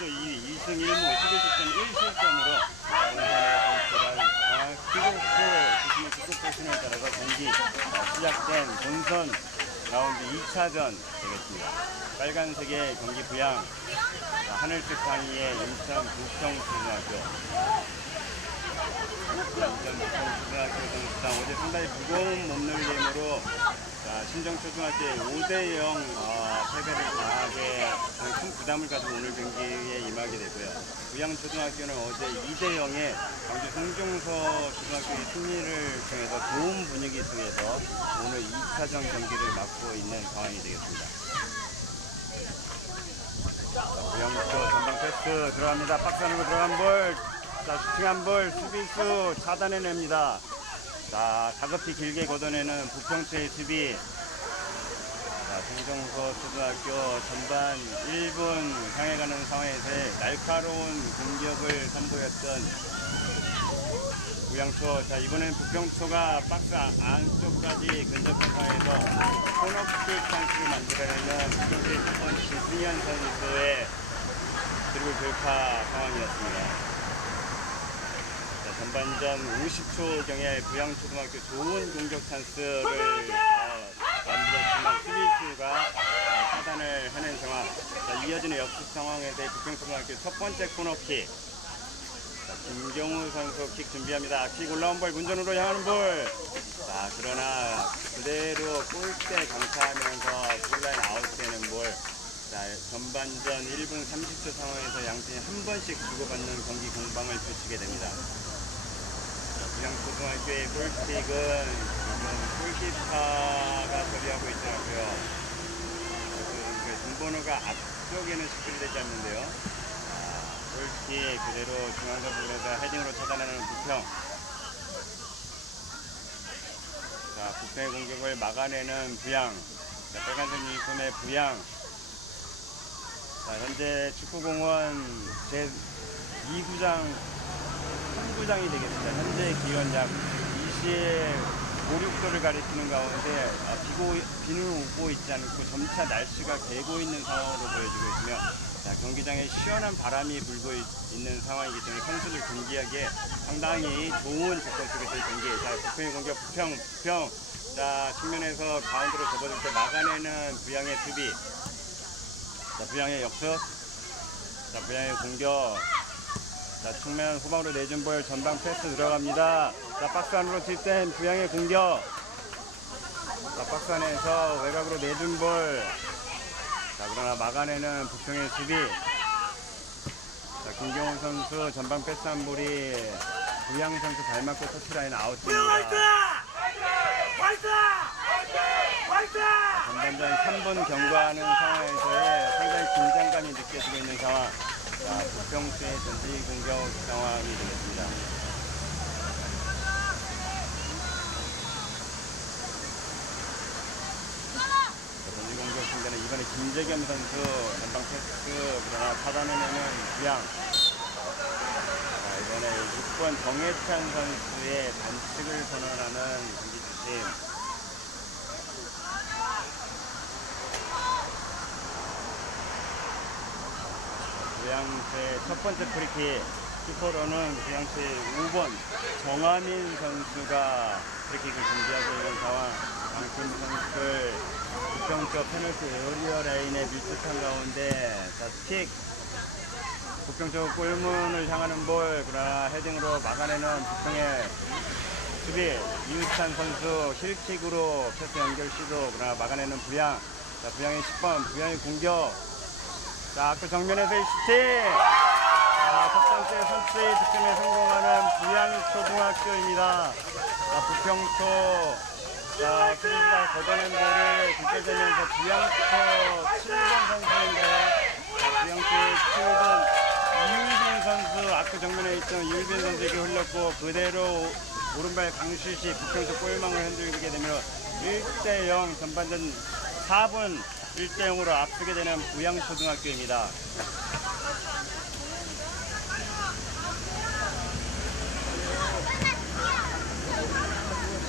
선수 2위, 2승 1무, 11득점 1실점으로 본선의 선수랑 아, 기록수 주심의 기록 수준에 따라서 경기 아, 시작된 본선 라운드 2차전 되겠습니다. 빨간색의 경기 부양 자, 하늘색 상의의 인천 부평초등학교 선수당 어제 상당히 무거운 몸놀림으로 자, 신정초등학교의 5대 0 어, 패배를 당하게 큰 부담을 가지고 오늘 경기에 임하게 되고요. 부양초등학교는 어제 2대 0에 광주 송종서 초등학교의 승리를 통해서 좋은 분위기 속에서 오늘 2차전 경기를 맡고 있는 상황이 되겠습니다. 자, 부양초 전방 패스 들어갑니다. 박스 안으로 들어간 볼. 자, 슈팅한 볼 수비수 차단해냅니다. 자, 다급히 길게 걷어내는 부평초의 수비. 자, 송정서 초등학교 전반 1분 향해 가는 상황에서의 날카로운 공격을 선보였던 부양초. 자, 이번엔 부평초가 박스 안- 안쪽까지 근접한 상황에서 코너킥 찬스를 만들어내는 부평초의 1번 김승현 선수의 드리블 돌파 상황이었습니다. 자, 전반전 50초경에 부양초등학교 좋은 공격 찬스를 어, 만들었지만 수비수가 어, 차단을 하는 상황. 자, 이어지는 역습 상황에서 부평초등학교 첫 번째 코너킥. 자, 김경우 선수 킥 준비합니다. 킥 올라온 볼 문전으로 향하는 볼. 자, 그러나 그대로 골대 강타하면서 골라인 아웃되는 볼. 자, 전반전 1분 30초 상황에서 양팀이 한 번씩 주고받는 경기 공방을 펼치게 됩니다. 그냥 고등학교의 골킥은 지금 골키퍼가 처리하고 있더라고요. 그 등번호가 앞쪽에는 식별되지 않는데요. 아, 골킥 그대로 중앙선 불러서 헤딩으로 차단하는 부평. 자, 부평의 공격을 막아내는 부양. 자, 빨간색 유니폼의 부양. 자, 현재 축구공원 제 2구장 3구장이 되겠습니다. 현재 기온 약 20, 5, 6도를 가리키는 가운데 아, 비고, 비는 오고 있지 않고 점차 날씨가 개고 있는 상황으로 보여지고 있으며 자, 경기장에 시원한 바람이 불고 있, 는 상황이기 때문에 선수들 경기하기에 상당히 좋은 조건 속에서의 경기. 자, 부평의 공격, 부평, 부평. 자, 측면에서 가운데로 접어들 때 막아내는 부양의 수비. 자, 부양의 역습. 자, 부양의 공격. 자, 측면 후방으로 내준 볼 전방 패스 들어갑니다. 자, 박스 안으로 칠땐 부양의 공격. 자, 박스 안에서 외곽으로 내준 볼. 자, 그러나 막아내는 부평의 수비. 자, 김경훈 선수 전방 패스 한 볼이 부양 선수 발 맞고 터치라인 아웃입니다. 전반전 3분 경과하는 상황에서의 상당히 긴장감이 느껴지고 있는 상황. 자, 부평수의 전지 공격 상황이 되겠습니다. 자, 전지 공격 순간에 이번에 김재겸 선수 전방 패스 그러나 차단해내는 부양. 자, 이번에 6번 정혜찬 선수의 반칙을 선언하는 경기 주심. 고양시의 첫 번째 프리킥 키퍼로는 고양시의 5번 정하민 선수가 프리킥을 준비하고 있는 상황. 양팀 선수들 부평쪽 페널티 에어리어 라인에 밀집한 가운데 자킥 부평쪽 골문을 향하는 볼 그러나 헤딩으로 막아내는 부평의 수비 이우찬 선수 힐킥으로 패스 연결 시도 그러나 막아내는 부양. 자 부양의 10번 부양의 공격 자, 그 정면에서의 슈팅! 자, 첫 번째 선수의 득점에 성공하는 부양초등학교입니다. 자, 부평초. 자, 수비가 걷어낸 볼을 굴려주면서 부양초 7번 선수인가요? 자, 부양초의 7번 이율빈 선수, 아크 정면에 있던 이율빈 선수에게 흘렸고, 그대로 오른발 강슛이 부평초 골망을 흔들게 되며 1대0 전반전 4분 1대 0으로 앞서게 되는 부양초등학교입니다.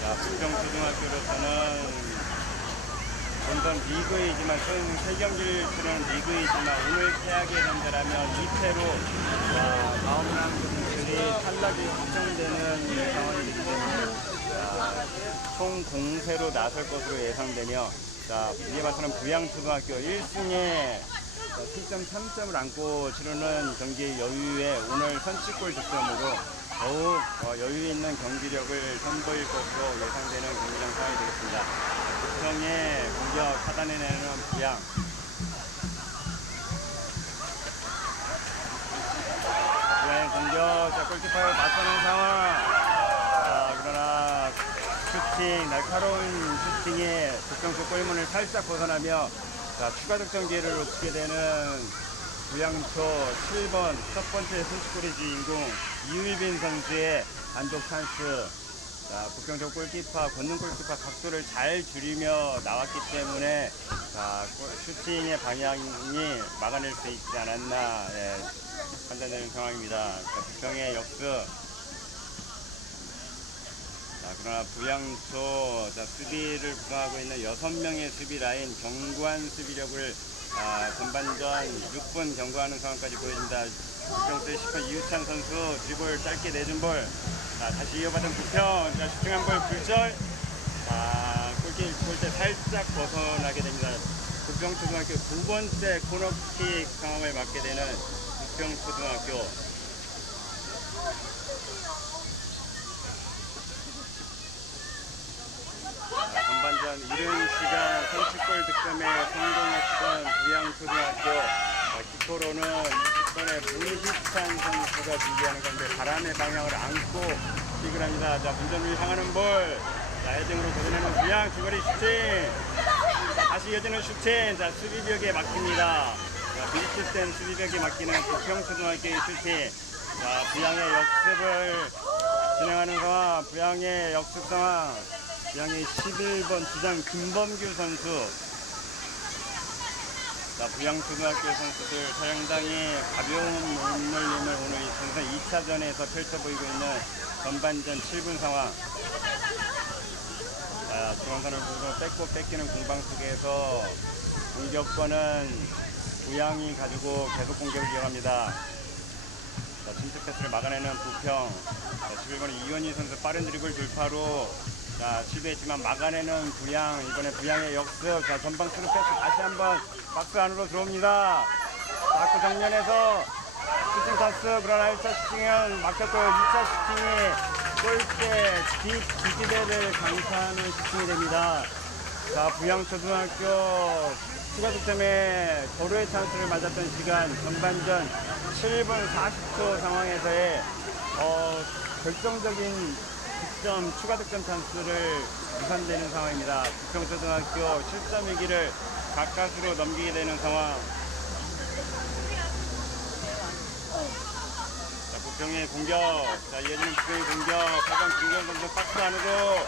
자, 부평초등학교로서는 본선 리그이지만 총 3경기를 치른 리그이지만 오늘 패하게 된다면 2패로 자, 다음 라운드들이 탈락이 확정되는 상황이기 때문에 자, 총 공세로 나설 것으로 예상되며 자, 이에 맞서는 부양초등학교 1승에 7.3점을 안고 치르는 경기 여유에 오늘 선취골 득점으로 더욱 어, 여유 있는 경기력을 선보일 것으로 예상되는 경기장 상황이 되겠습니다. 부평의 공격 차단해내는 부양 부양의 공격 자 골키퍼에 맞서는 상황 슈팅 날카로운 슈팅에 북평수 골문을 살짝 벗어나며 자, 추가 득점 기회를 놓치게 되는 부양초 7번 첫 번째 선취골의 주인공 이율빈 선수의 단독 찬스 자, 북경초 골키퍼, 권능 골키퍼 각도를 잘 줄이며 나왔기 때문에 자, 골- 슈팅의 방향이 막아낼 수 있지 않았나 예, 판단되는 상황입니다. 자, 북경의 역습 자, 그러나 부양초 자, 수비를 구성하고 있는 여섯 명의 수비 라인 견고한 수비력을 아, 전반전 6분 경고하는 상황까지 보여준다. 부평수의 10번 이우찬 선수 드리블 짧게 내준 볼. 자, 다시 이어받은 부평. 자, 슈팅 한 볼 불절. 자, 골길 골대 살짝 벗어나게 됩니다. 부평초등학교 두 번째 코너킥 상황을 맞게 되는 부평초등학교. 자, 전반전 이른 시간 선취골 득점에 성공했던 부양초등학교 자, 키코로는 20번의 문희찬 선수가 준비하는 건데 바람의 방향을 안고 킥을 합니다. 자, 문전을 향하는 볼. 자, 헤딩으로 걷어내는 부양 중거리 슈팅. 자, 다시 이어지는 슈팅. 자, 수비벽에 막힙니다. 자, 밀집된 수비벽에 막히는 부평초등학교의 슈팅. 자, 부양의 역습을 진행하는 상황, 부양의 역습 상황. 부양의 11번 주장 김범규 선수. 자, 부양초등학교 선수들 상당히 가벼운 몸놀림을 오늘 이 전선 2차전에서 펼쳐 보이고 있는 전반전 7분 상황. 자, 중앙선을 보고 뺏고 뺏기는 공방 속에서 공격권은 부양이 가지고 계속 공격을 이어갑니다. 자, 침투 패스를 막아내는 부평. 자, 11번의 이현희 선수 빠른 드리블 돌파로 자, 시도했지만 막아내는 부양. 이번에 부양의 역습. 자, 전방 스루 패스 다시 한번 박스 안으로 들어옵니다. 자꾸 정면에서 슈팅 찬스. 그러나 1차 슈팅은 막혔고요. 2차 슈팅이 골대 뒷 기지대를 강타하는 슈팅이 됩니다. 자, 부양초등학교 추가 득점에 도로의 찬스를 맞았던 시간 전반전 7분 40초 상황에서의 어, 결정적인 득점 추가 득점 찬스를 무산되는 상황입니다. 부평초등학교 실점 위기를 가까스로 넘기게 되는 상황. 자, 부평의 공격. 자, 이어지는 부평의 공격. 8번 김경 선수 박스 안으로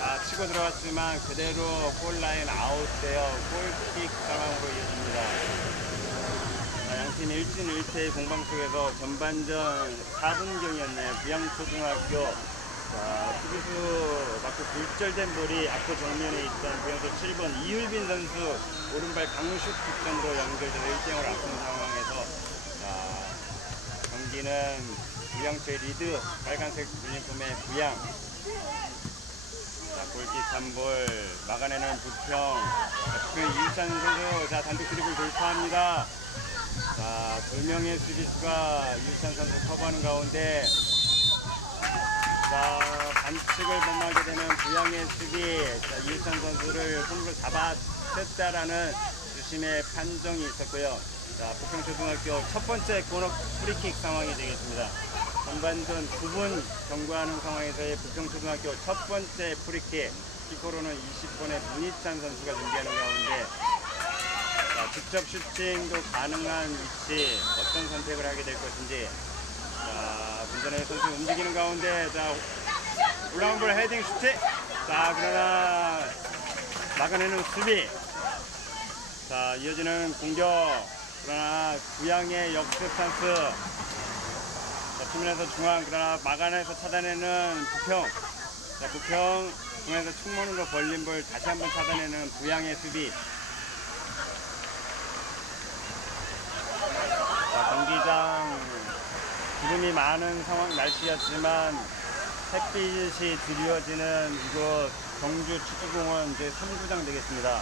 자, 치고 들어갔지만 그대로 골라인 아웃되어 골킥 상황으로 이어집니다. 1진 1패의 공방 속에서 전반전 4분경이었나요? 부양초등학교 자, 수비수 맞고 굴절된 볼이 앞서 정면에 있던 부양초 7번 이율빈 선수 오른발 강슛 득점으로 연결돼서 1대0을 앞선 상황에서 자, 경기는 부양초의 리드 빨간색 유니폼의 부양 자, 골킥 한볼 막아내는 부평. 자, 부평 이일찬 선수 자 단독 드리블 돌파합니다. 자, 두 명의 수비수가 이일찬 선수 커버하는 가운데 자, 반칙을 범하게 되는 부양의 수비. 자, 이일찬 선수를 손으로 잡아챘다라는 주심의 판정이 있었고요. 자, 부평초등학교 첫 번째 코너 프리킥 상황이 되겠습니다. 전반전 9분 경고하는 상황에서의 부평초등학교 첫 번째 프리킥 키코로는 20번의 문희찬 선수가 준비하는 가운데 자, 직접 슈팅도 가능한 위치 어떤 선택을 하게 될 것인지. 자 문전의 선수 움직이는 가운데 자 올라온 볼 헤딩 슈팅. 자 그러나 막아내는 수비. 자 이어지는 공격. 그러나 부양의 역습 찬스. 자, 측면에서 중앙 그러나 막아내서 차단해는 부평. 자, 부평 중앙에서 거 벌린 볼 다시 한번 찾아내는 부양의 수비. 자, 경기장 구름이 많은 상황 날씨였지만 햇빛이 드리워지는 이곳 경주 축구공원 제 3구장 되겠습니다.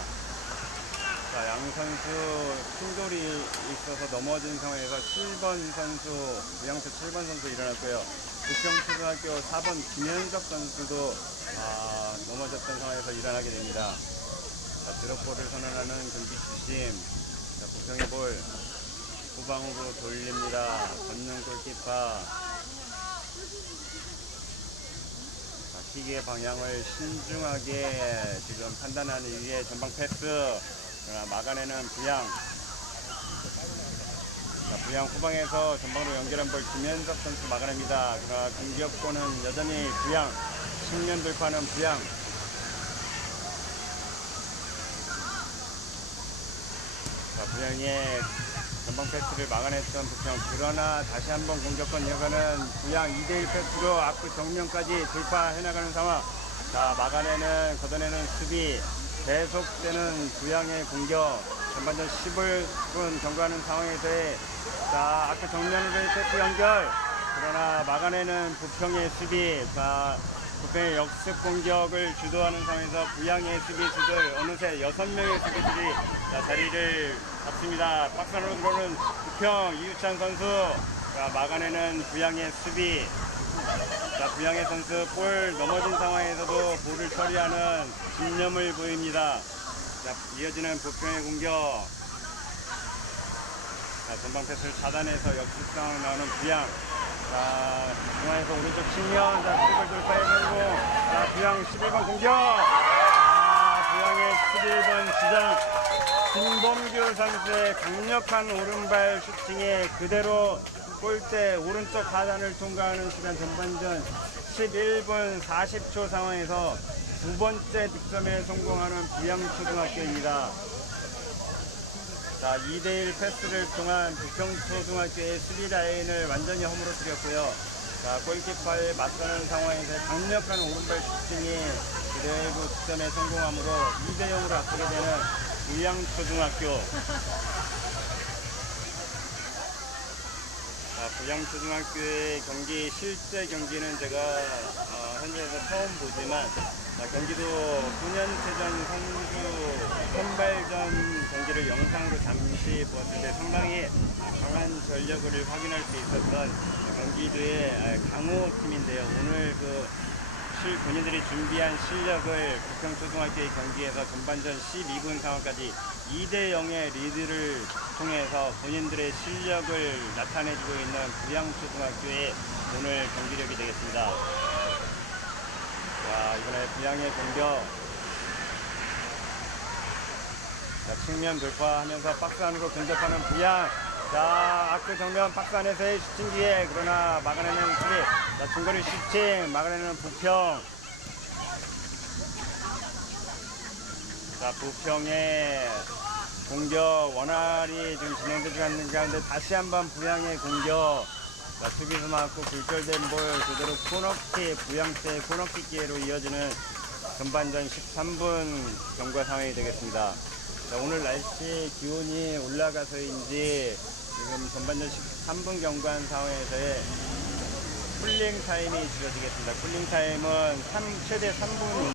자, 양 선수 충돌이 있어서 넘어진 상황에서 7번 선수, 부양수 7번 선수 일어났고요. 부평초등학교 4번 김현석 선수도 아, 넘어졌던 상황에서 일어나게 됩니다. 자, 드롭볼을 선언하는 경기 주심. 자, 부평의 볼. 후방으로 돌립니다. 걷는. 자, 시계 방향을 신중하게 지금 판단하는 위에 전방 패스. 막아내는 부양. 자, 부양 후방에서 전방으로 연결한 볼 김현석 선수 막아냅니다. 그러나 공격권은 여전히 부양. 10년 돌파하는 부양. 자, 부양의 전방 패스를 막아냈던 부평. 그러나 다시 한번 공격권 이어가는 부양 2대1 패스로 앞으로 정면까지 돌파해 나가는 상황. 자, 막아내는, 걷어내는 수비. 계속되는 부양의 공격. 전반전 10분 경과하는 상황에서의 자, 아까 정면으로의 패스 연결. 그러나 막아내는 부평의 수비. 자, 부평의 역습 공격을 주도하는 상황에서 부양의 수비수들 어느새 여섯 명의 수비들이 자, 자리를 잡습니다. 박스 안으로 들어오는 부평 이유찬 선수. 자, 막아내는 부양의 수비. 자, 부양의 선수 볼 넘어진 상황에서도 볼을 처리하는 집념을 보입니다. 자, 이어지는 부평의 공격. 자, 전방 패스를 차단해서 역습 상황 나오는 부양. 자, 중앙에서 오른쪽 측면. 자, 돌파에 성공. 자, 부양 11번 공격. 아, 부양의 11번 주장. 김범규 선수의 강력한 오른발 슈팅에 그대로 골대 오른쪽 하단을 통과하는 시간 전반전 11분 40초 상황에서 두 번째 득점에 성공하는 부양초등학교입니다. 자, 2대1 패스를 통한 부평초등학교의 수비 라인을 완전히 허물어뜨렸고요. 자, 골키퍼에 맞서는 상황에서 강력한 오른발 슈팅이 그대로 득점에 성공함으로 2대0으로 앞서게 되는 부양초등학교. 자, 부양초등학교의 경기 실제 경기는 제가 어, 현장에서 처음 보지만 자, 경기도 9년체전 선수 선발전 경기를 영상으로 잠시 보았을 때 상당히 강한 전력을 확인할 수 있었던 경기도의 아, 강호 팀인데요. 오늘 그 실, 본인들이 준비한 실력을 부평초등학교의 경기에서 전반전 12분 상황까지 2대 0의 리드를 통해서 본인들의 실력을 나타내주고 있는 부양초등학교의 오늘 경기력이 되겠습니다. 자, 이번에 부양의 공격. 자, 측면 돌파하면서 박스 안으로 근접하는 부양. 자, 아크 정면 박스 안에서의 슈팅 기회. 그러나 막아내는 수비. 자, 중거리 슈팅. 막아내는 부평. 자, 부평의 공격 원활히 지금 진행되지 않는 가운데 다시 한번 부양의 공격. 자, 수비수 맞고 굴절된 볼 그대로 코너킥, 부양태의 코너킥 기회로 이어지는 전반전 13분 경과 상황이 되겠습니다. 자, 오늘 날씨 기온이 올라가서인지 지금 전반전 13분 경과한 상황에서의 쿨링 타임이 주어지겠습니다. 쿨링 타임은 3, 최대 3분